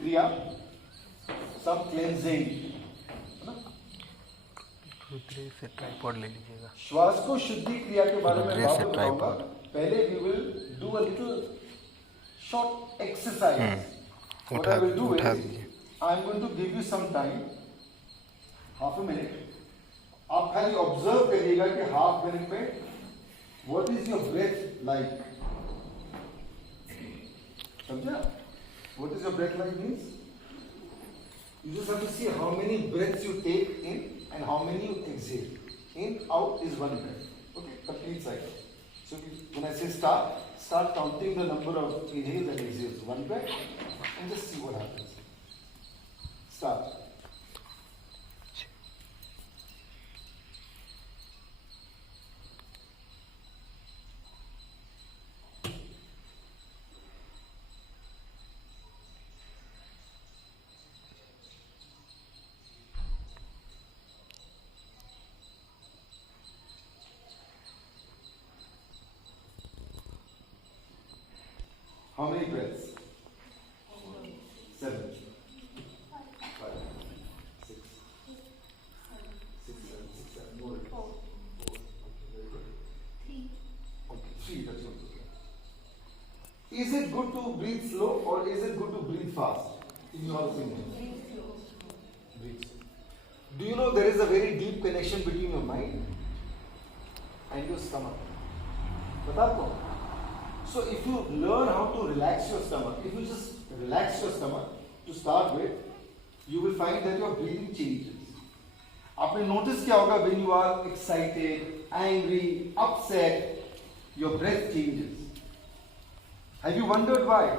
Kriya, some cleansing. से tripod ले लीजिएगा. श्वासकोश शुद्धि क्रिया के बारे में बात बताऊंगा. पहले we will do a little short exercise. What I will do is I am going to give you some time, half a minute. आप खाली ऑब्जर्व करिएगा कि हाफ मिनट में what is your breath like. समझा? What is your breath like means? You just have to see how many breaths you take in and how many you exhale. In, out is one breath. Okay, complete cycle. So when I say start counting the number of inhales and exhales. One breath and just see what happens. Start. How many breaths? 7. 5. 6. 6, 7. More. 4. Okay, very good. 3. Okay, 3. That's okay. Is it good to breathe slow or is it good to breathe fast? In your opinion? Breathe slow. Breathe slow. Do you know there is a very deep connection between your mind and your stomach? बता आपको? So if you learn how to relax your stomach, if you just relax your stomach to start with, you will find that your breathing changes. आपने notice किया होगा when you are excited, angry, upset, your breath changes. Have you wondered why?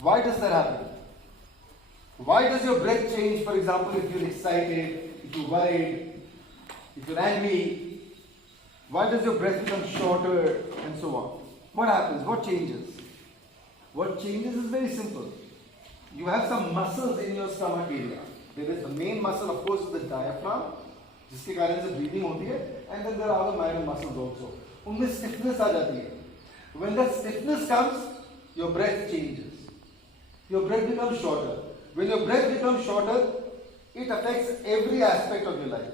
Why does that happen? Why does your breath change? For example, if you're excited, if you're worried, if you're angry, why does your breath become shorter and so on? What happens? What changes? What changes is very simple. You have some muscles in your stomach area. There is the main muscle, of course, is the diaphragm, जिसके कारण से breathing होती है, and then there are other minor muscles also. उनमें stiffness आ जाती है. When that stiffness comes, your breath changes. Your breath becomes shorter. When your breath becomes shorter, it affects every aspect of your life.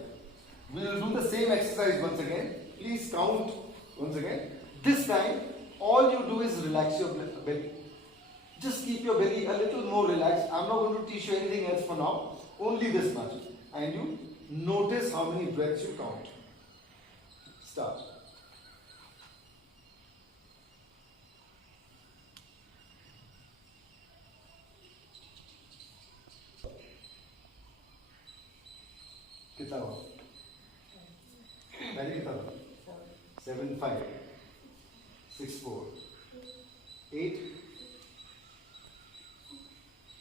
We will do the same exercise once again. Please count once again. This time, all you do is relax your belly. Just keep your belly a little more relaxed. I'm not going to teach you anything else for now. Only this much. And you notice how many breaths you count. Start. कितना हुआ? पहले कितना हुआ? 7, 5, 6, 4, 8,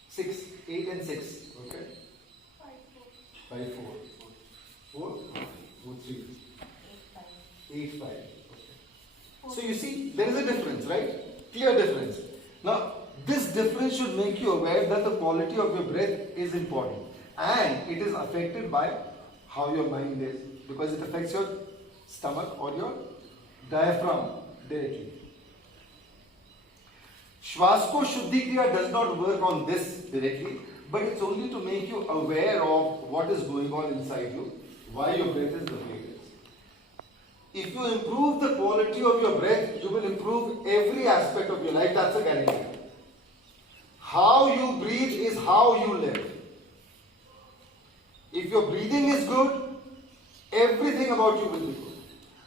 6, 8 and 6. Okay. 5, 4, 4, 3, 8, 5. Okay. So you see, there is a difference, right? Clear difference. Now, this difference should make you aware that the quality of your breath is important, and it is affected by how your mind is, because it affects your stomach or your diaphragm directly. Swaskosh Shuddhi Kriya does not work on this directly, but it's only to make you aware of what is going on inside you, why your breath is the way it is. If you improve the quality of your breath, you will improve every aspect of your life. That's a guarantee. How you breathe is how you live. If your breathing is good, everything about you will be good.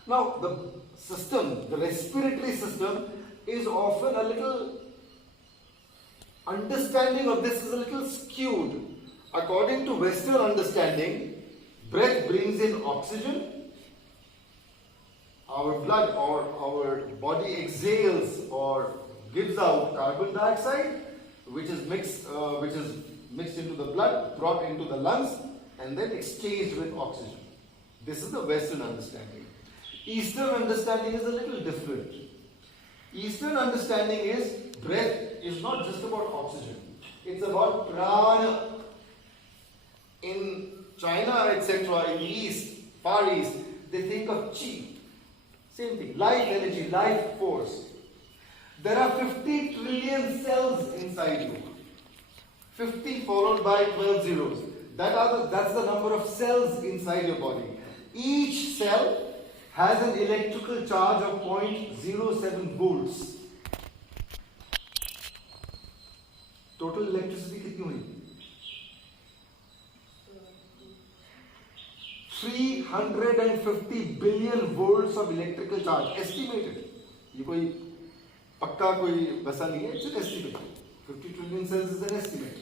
Now, the system, the respiratory system, is often a little, understanding of this is a little skewed. According to Western understanding, breath brings in oxygen, our blood or our body exhales or gives out carbon dioxide, which is mixed into the blood, brought into the lungs, and then exchanged with oxygen. This is the Western understanding. Eastern understanding is a little different. Eastern understanding is breath is not just about oxygen. It's about prana. In China, etc., in the East, Far East, they think of chi. Same thing. Life energy, life force. There are 50 trillion cells inside you. 50 followed by 12 zeros. That's the number of cells inside your body. Each cell has an electrical charge of 0.07 volts. Total electricity कितनी हुई? 350 billion volts of electrical charge estimated. ये कोई पक्का कोई वैसा नहीं है, it's an estimate. 50 trillion cells is an estimate.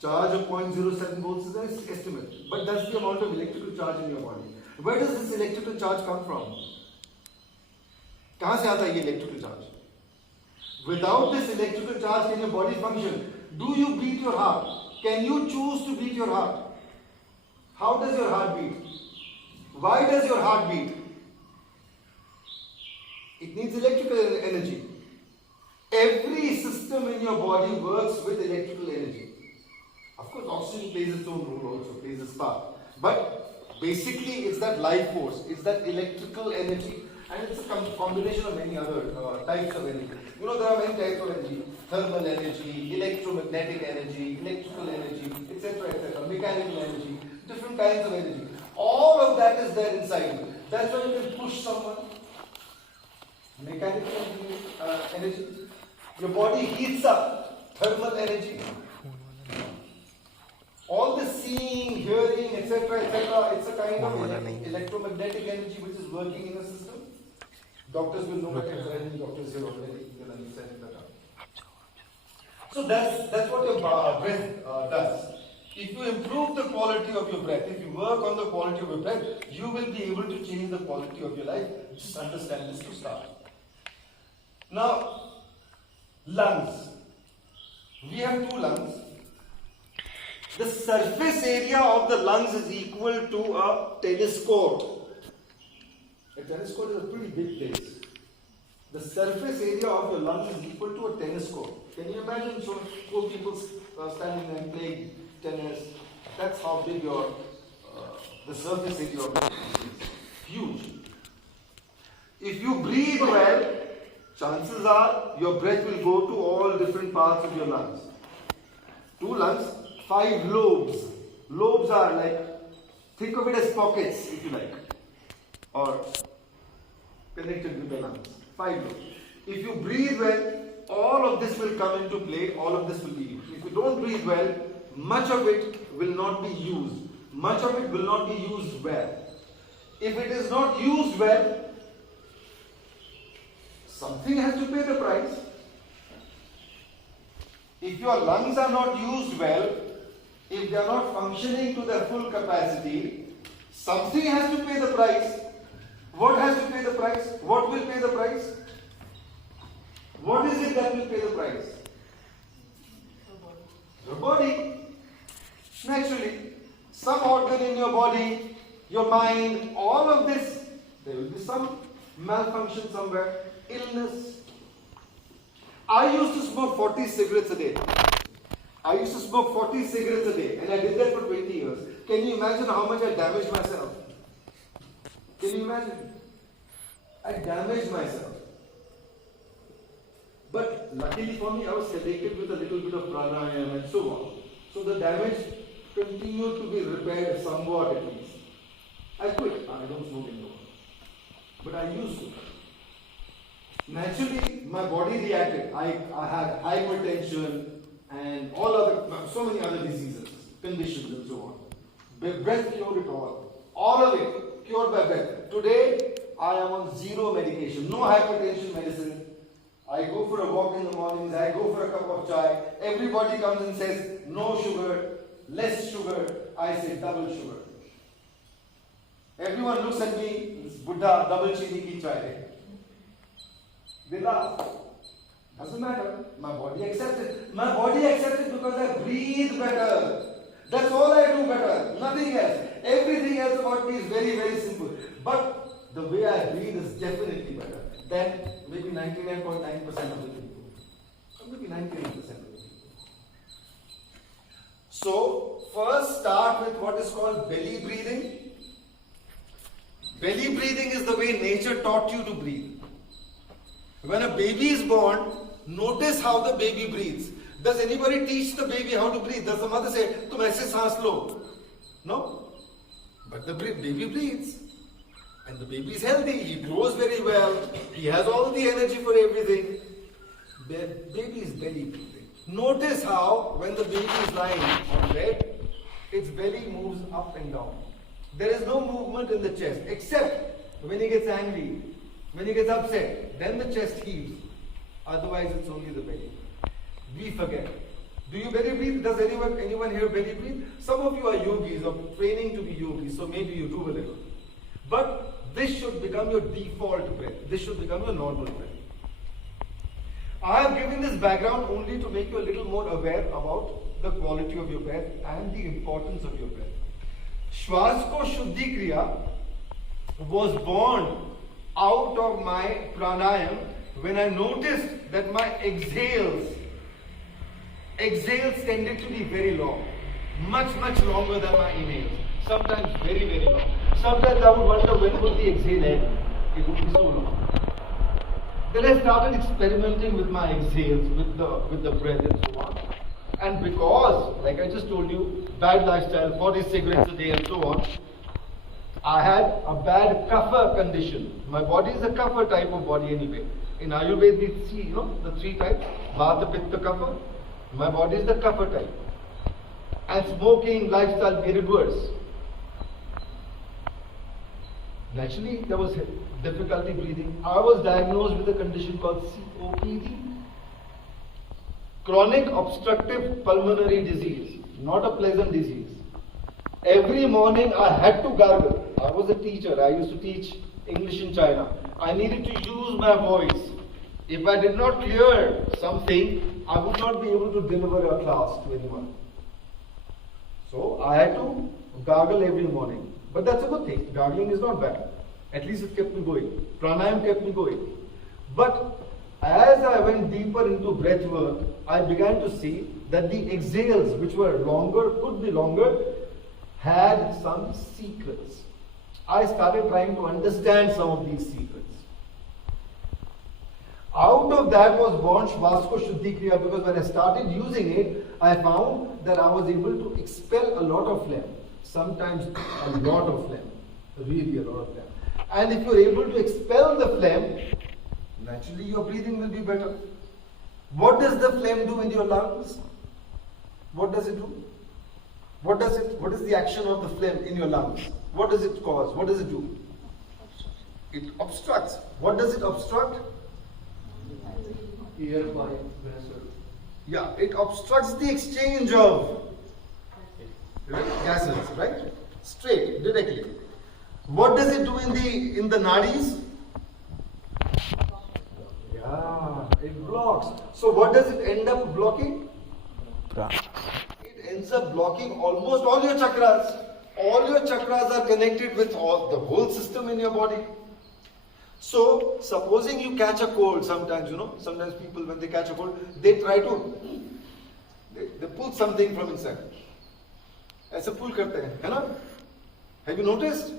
Charge of 0.07 volts is an estimate. But that's the amount of electrical charge in your body. Where does this electrical charge come from? कहाँ से आता है ये electrical charge? Without this electrical charge, can your body function? Do you beat your heart? Can you choose to beat your heart? How does your heart beat? Why does your heart beat? It needs electrical energy. Every system in your body works with electrical energy. Of course, oxygen plays its own role also, plays its part. But basically, it's that life force, it's that electrical energy, and it's a combination of many other types of energy. You know, there are many types of energy: thermal energy, electromagnetic energy, electrical energy, etc., mechanical energy, different kinds of energy. All of that is there inside you. That's why you can push someone. Mechanical energy. Your body heats up. Thermal energy. All the seeing, hearing, etc., it's a kind of electromagnetic energy which is working in the system. Doctors will know better than doctors here already. They will understand it better. So that's what your breath does. If you improve the quality of your breath, if you work on the quality of your breath, you will be able to change the quality of your life. Just understand this to start. Now, lungs. We have two lungs. The surface area of the lungs is equal to a tennis court. A tennis court is a pretty big place. The surface area of your lungs is equal to a tennis court. Can you imagine four people standing and playing tennis? That's how big the surface area of your lungs is. Huge. If you breathe well, chances are your breath will go to all different parts of your lungs. Two lungs, 5 lobes. Lobes are like, think of it as pockets if you like, or connected with the lungs. 5 lobes. If you breathe well, all of this will come into play, all of this will be used. If you don't breathe well, much of it will not be used. Much of it will not be used well. If it is not used well, something has to pay the price. If your lungs are not used well, if they are not functioning to their full capacity, something has to pay the price. What has to pay the price? What will pay the price? What is it that will pay the price? Your body. Naturally, some organ in your body, your mind, all of this, there will be some malfunction somewhere, illness. I used to smoke 40 cigarettes a day. I used to smoke 40 cigarettes a day, and I did that for 20 years. Can you imagine how much I damaged myself? Can you imagine? I damaged myself. But luckily for me, I was sedated with a little bit of pranayama and so on. So the damage continued to be repaired somewhat at least. I quit. I don't smoke anymore. But I used to. Naturally, my body reacted. I had hypertension and so many other diseases, conditions and so on. Breath cured it all. All of it cured by breath. Today, I am on zero medication, no hypertension medicine. I go for a walk in the mornings, I go for a cup of chai. Everybody comes and says, no sugar, less sugar. I say double sugar. Everyone looks at me, it's Buddha, double chini ki chai. They laugh. Doesn't matter. My body accepts it. My body accepts it because I breathe better. That's all I do better. Nothing else. Everything else about me is very, very simple. But the way I breathe is definitely better than maybe 99.9% of the people. Or maybe 98% of the people. So, first start with what is called belly breathing. Belly breathing is the way nature taught you to breathe. When a baby is born, notice how the baby breathes. Does anybody teach the baby how to breathe? Does the mother say, "Tum aise saans lo"? No. But the baby breathes. And the baby is healthy. He grows very well. He has all the energy for everything. The baby is belly breathing. Notice how when the baby is lying on bed, its belly moves up and down. There is no movement in the chest except when he gets angry, when he gets upset, then the chest heaves. Otherwise, it's only the belly. We forget. Do you belly breathe? Does anyone here belly breathe? Some of you are yogis or training to be yogis, so maybe you do a little. But this should become your default breath. This should become your normal breath. I have given this background only to make you a little more aware about the quality of your breath and the importance of your breath. Swaskosh Shuddhi Kriya was born out of my pranayam when I noticed that my exhales tended to be very long, much longer than my inhales. Sometimes very long. Sometimes I would wonder when would the exhale end. It would be so long. Then I started experimenting with my exhales, with the breath and so on. And because, like I just told you, bad lifestyle, 40 cigarettes a day and so on, I had a bad kapha condition. My body is a kapha type of body anyway. In Ayurveda we see, the three types, Vata, Pitta, Kapha. My body is the kapha type. And smoking, lifestyle made it worse. Naturally, there was difficulty breathing. I was diagnosed with a condition called COPD. Chronic obstructive pulmonary disease. Not a pleasant disease. Every morning I had to gargle. I was a teacher. I used to teach English in China. I needed to use my voice. If I did not clear something, I would not be able to deliver a class to anyone. So I had to gargle every morning. But that's a good thing. Gargling is not bad. At least it kept me going. Pranayam kept me going. But as I went deeper into breath work, I began to see that the exhales, which were longer, could be longer, had some secrets. I started trying to understand some of these secrets. Out of that was born Swaskosh Shuddhi Kriya, because when I started using it, I found that I was able to expel a lot of phlegm. Sometimes a lot of phlegm. Really a lot of phlegm. And if you're able to expel the phlegm, naturally your breathing will be better. What does the phlegm do in your lungs? What does it do? What is the action of the phlegm in your lungs? What does it cause? What does it do? It obstructs. What does it obstruct? Ear, pipe, nasal. Yeah, it obstructs the exchange of gases, right? Straight, directly. What does it do in the nadis? Yeah, it blocks. So what does it end up blocking? It ends up blocking almost all your chakras. All your chakras are connected with the whole system in your body. So, supposing you catch a cold sometimes, sometimes people when they catch a cold, they try to, they pull something from inside. ऐसे pull करते हैं, है ना? Have you noticed?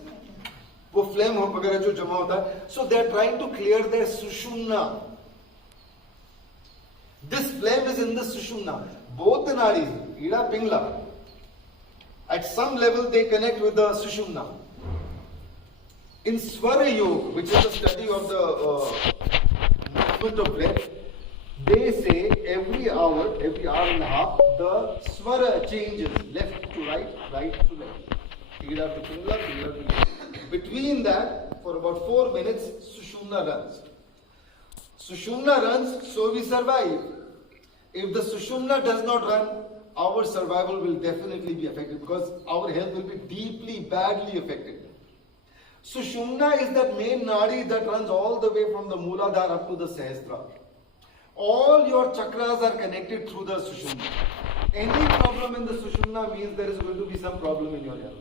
वो phlegm वगैरह जो जमा होता है. So they are trying to clear their sushumna. This phlegm is in the sushumna. Both the nadis, Ida, Pingla, at some level they connect with the sushumna. In Swara Yoga, which is the study of the movement of breath, they say every hour and a half, the Swara changes left to right, right to left. Ida to Pingla, Pingla to left. Between that, for about 4 minutes, Sushumna runs. Sushumna runs, so we survive. If the Sushumna does not run, our survival will definitely be affected, because our health will be deeply, badly affected. Sushumna is that main nadi that runs all the way from the Mooladhara up to the Sahasrara. All your chakras are connected through the Sushumna. Any problem in the Sushumna means there is going to be some problem in your health.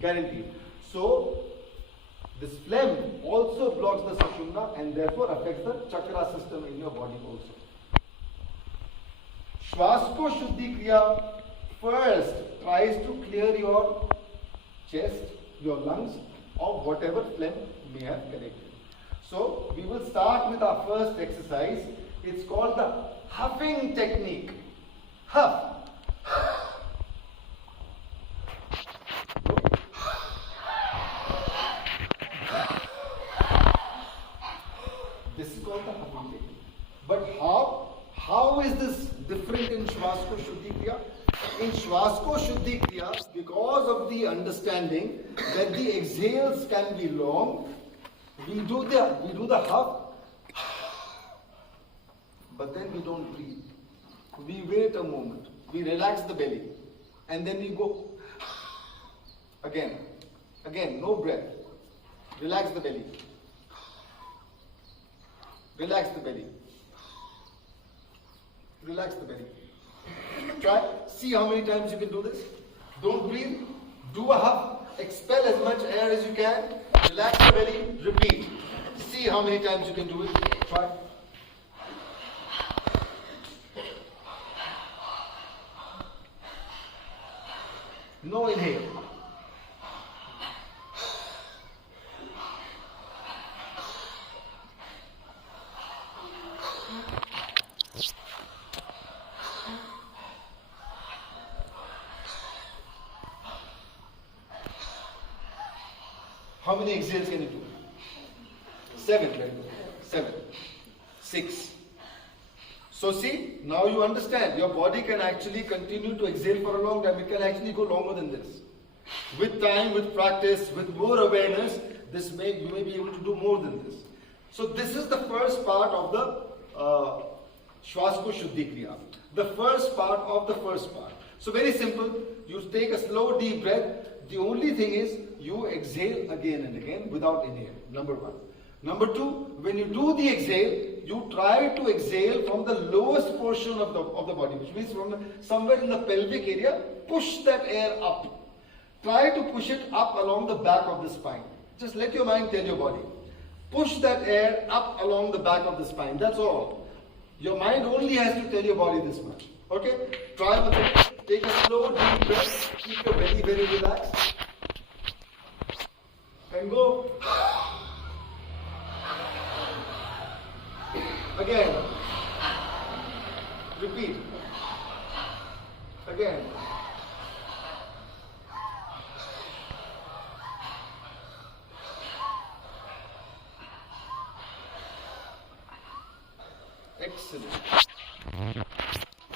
Guaranteed. So, this phlegm also blocks the Sushumna and therefore affects the chakra system in your body also. Swaskosh Shuddhi Kriya first tries to clear your chest, your lungs, of whatever phlegm may have connected. So, we will start with our first exercise. It's called the Huffing technique. Huff. This is called the huffing technique. But how is this different in Swaskosh Shuddhi Kriya? In Swaskosh Shuddhi Kriya, because of the understanding that the exhales can be long, we do the huff, but then we don't breathe. We wait a moment. We relax the belly, and then we go again. Again, no breath. Relax the belly. Relax the belly. Relax the belly. Try. See how many times you can do this. Don't breathe. Do a huff. Expel as much air as you can. Relax the belly. Repeat. See how many times you can do it. Try. No inhale. How many exhales can you do? 7, right? 7, 6. So see, now you understand, your body can actually continue to exhale for a long time. It can actually go longer than this. With time, with practice, with more awareness, you may be able to do more than this. So this is the first part of the Swaskosh Shuddhi Kriya. The first part of the first part. So very simple, you take a slow deep breath. The only thing is, you exhale again and again without inhale. Number 1. Number 2, when you do the exhale, you try to exhale from the lowest portion of the body, which means from somewhere in the pelvic area. Push that air up. Try to push it up along the back of the spine. Just let your mind tell your body. Push that air up along the back of the spine. That's all. Your mind only has to tell your body this much. Okay? Try with it. Take a slow deep breath. Keep your belly very relaxed. And go. Again. Repeat. Again. Excellent.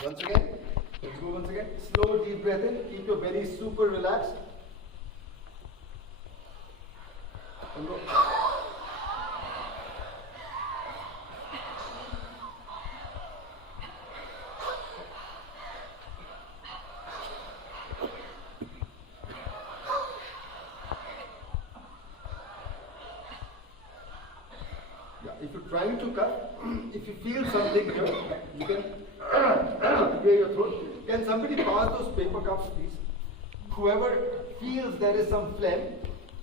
Once again. Let's go once again. Slow deep breath in. Keep your belly super relaxed. And go. If you're trying to cut, if you feel something here, you can clear your throat. Can somebody pass those paper cups, please? Whoever feels there is some phlegm,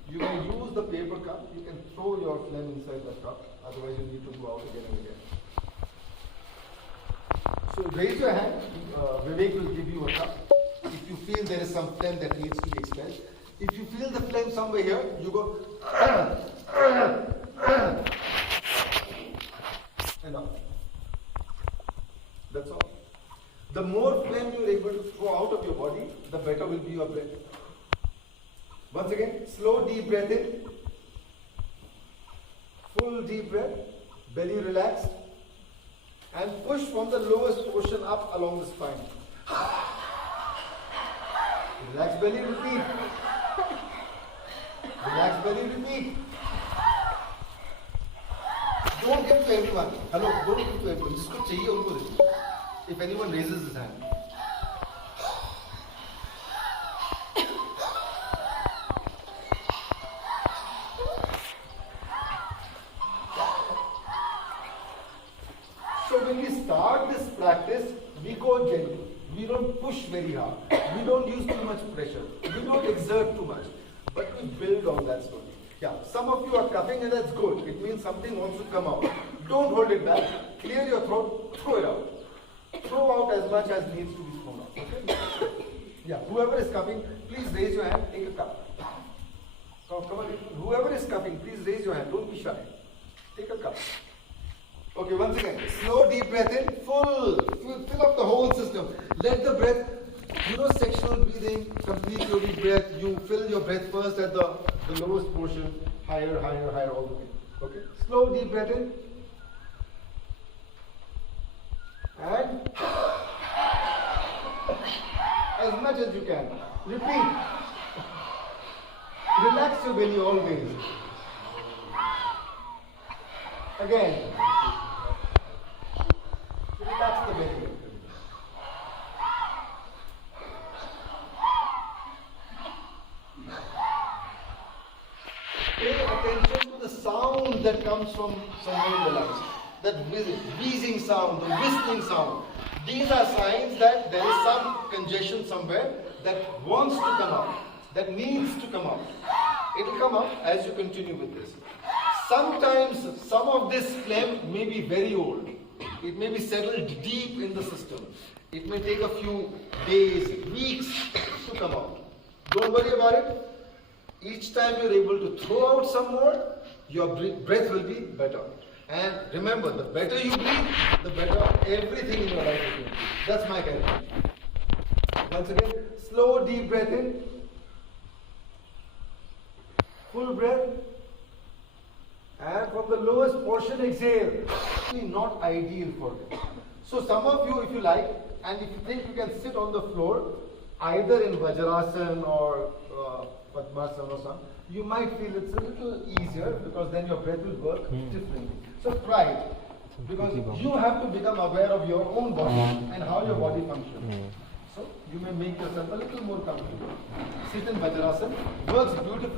you may use the paper cup. You can throw your phlegm inside the cup. Otherwise, you need to go out again and again. So raise your hand. Vivek will give you a cup. If you feel there is some phlegm that needs to be expelled. If you feel the phlegm somewhere here, you go. Enough. That's all. The more phlegm you are able to throw out of your body, the better will be your breath. Once again, slow deep breath in. Full deep breath. Belly relaxed. And push from the lowest portion up along the spine. Relax belly, repeat. Relax belly, repeat. Don't give to everyone. Hello, don't give to everyone. Jisko chahiye unko de. If anyone raises his hand. So when we start this practice, we go gently. We don't push very hard. We don't use too much pressure. We don't exert too much. But we build on that slowly. Yeah, some of you are coughing and that's good. It means something wants to come out. Don't hold it back. Clear your throat. Throw it out. Throw out as much as needs to be thrown out. Okay? Yeah, whoever is coughing, please raise your hand. Take a cup. Come on. Whoever is coughing, please raise your hand. Don't be shy. Take a cup. Okay, once again, slow deep breath in, fill up the whole system. Let the breath, sectional breathing, complete your deep breath. You fill your breath first at the lowest portion, higher, higher, higher, all the way. Okay, slow deep breath in. And as much as you can. Repeat. Relax your belly always. Again. Relax the belly. Pay attention to the sound that comes from somewhere in the lungs. That wheezing sound, the whistling sound. These are signs that there is some congestion somewhere that wants to come out, that needs to come out. It will come out as you continue with this. Sometimes some of this phlegm may be very old. It may be settled deep in the system. It may take a few days, weeks to come out. Don't worry about it. Each time you're able to throw out some more, your breath will be better. And remember, the better you breathe, the better everything in your life will be. That's my guarantee. Once again, slow deep breath in. Full breath. And from the lowest portion, exhale. Actually not ideal for this. So some of you, if you like, and if you think you can sit on the floor, either in Vajrasana or Padmasana or something, you might feel it's a little easier because then your breath will work differently. So try it. Because you have to become aware of your own body and how your body functions. So you may make yourself a little more comfortable. Sit in Vajrasana, works beautifully.